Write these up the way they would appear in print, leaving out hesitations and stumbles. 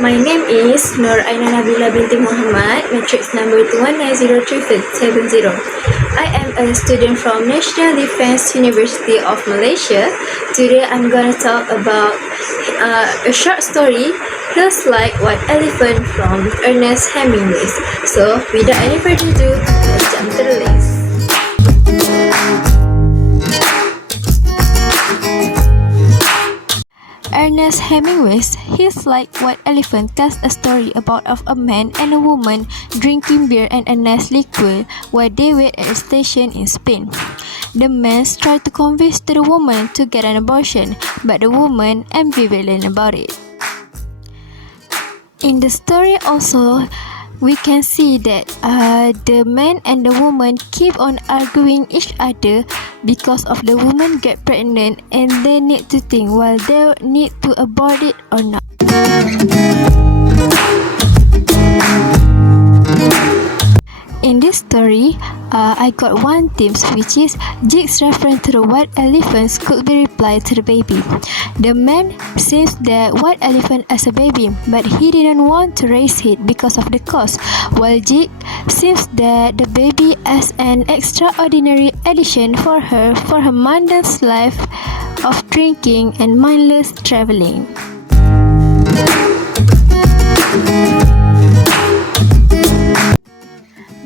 My name is Nur Aina Nabila binti Muhammad, matrix number 2190370. I am a student from National Defence University of Malaysia. Today I'm gonna talk about a short story, Feels Like White Elephant from Ernest Hemingway. So without any further ado, let's jump to the list. Ernest Hemingway's Feels Like White Elephant tells a story about a man and a woman drinking beer and a nice liquor while they wait at a station in Spain. The man tries to convince the woman to get an abortion, but the woman ambivalent about it. In the story also, we can see that the man and the woman keep on arguing each other because of the woman get pregnant and they need to think whether they need to abort it or not. In this story, I got one theme, which is Jake's reference to the white elephants could be replied to the baby. The man sees the white elephant as a baby, but he didn't want to raise it because of the cost, while Jake sees the baby as an extraordinary addition for her mundane life of drinking and mindless traveling.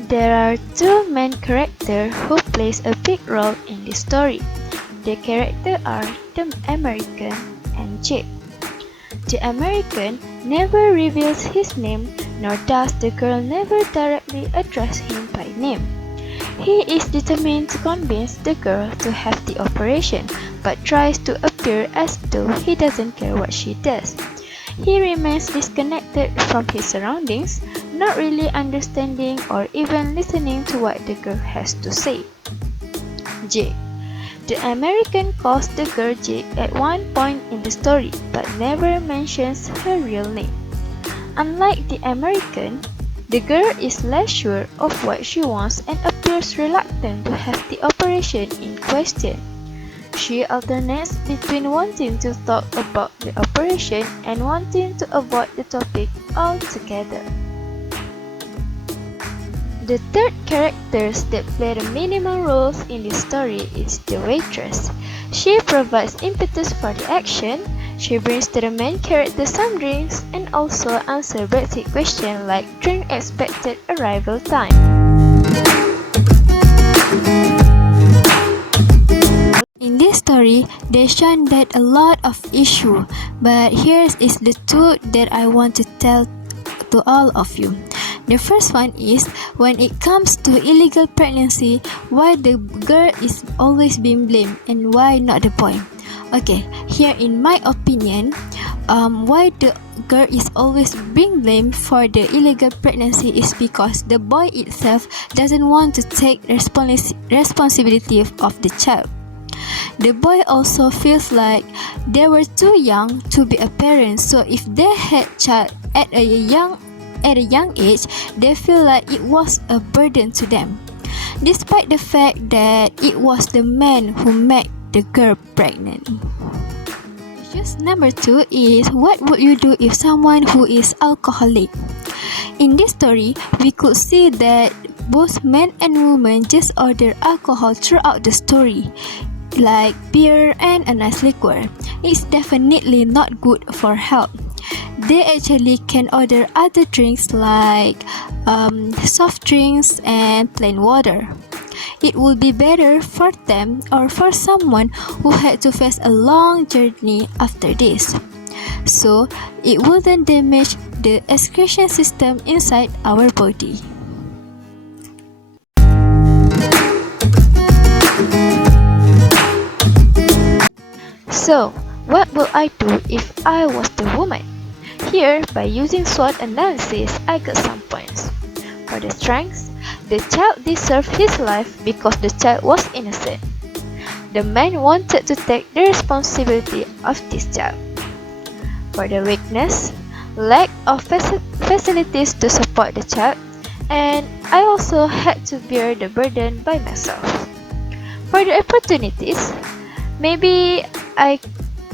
There are two main characters who plays a big role in this story. The characters are the American and Jake. The American never reveals his name, nor does the girl never directly address him by name. He is determined to convince the girl to have the operation, but tries to appear as though he doesn't care what she does. He remains disconnected from his surroundings, not really understanding or even listening to what the girl has to say. Jake. The American calls the girl Jake at one point in the story, but never mentions her real name. Unlike the American, the girl is less sure of what she wants and appears reluctant to have the operation in question. She alternates between wanting to talk about the operation and wanting to avoid the topic altogether. The third character that play the minimal roles in this story is the waitress. She provides impetus for the action, she brings to the main character some drinks, and also answers basic questions like drink expected arrival time. In this story, they shown that a lot of issue, but here is the two that I want to tell to all of you. The first one is when it comes to illegal pregnancy, why the girl is always being blamed and why not the boy. Okay, here in my opinion, why the girl is always being blamed for the illegal pregnancy is because the boy itself doesn't want to take responsibility of the child. The boy also feels like they were too young to be a parent, so if they had child at a young age, they feel like it was a burden to them, despite the fact that it was the man who made the girl pregnant. Just number 2 is what would you do if someone who is alcoholic? In this story, we could see that both men and women just order alcohol throughout the story, like beer and a nice liquor. It's definitely not good for health. They actually can order other drinks like soft drinks and plain water. It would be better for them or for someone who had to face a long journey after this, so it wouldn't damage the excretion system inside our body. So, what will I do if I was the woman? Here, by using SWOT analysis, I got some points. For the strengths, the child deserved his life because the child was innocent. The man wanted to take the responsibility of this child. For the weakness, lack of facilities to support the child, and I also had to bear the burden by myself. For the opportunities, maybe I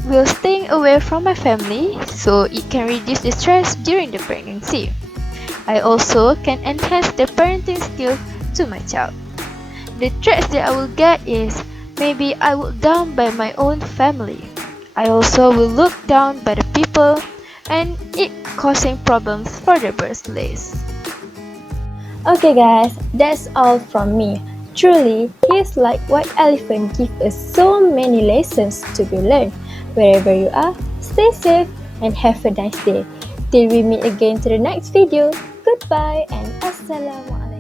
will stay away from my family so it can reduce the stress during the pregnancy. I also can enhance the parenting skills to my child. The threats that I will get is maybe I will down by my own family. I also will look down by the people and it causing problems for the birthplace. Okay guys, that's all from me. Truly, he's like White Elephant gives us so many lessons to be learned. Wherever you are, stay safe and have a nice day. Till we meet again to the next video. Goodbye and Assalamualaikum.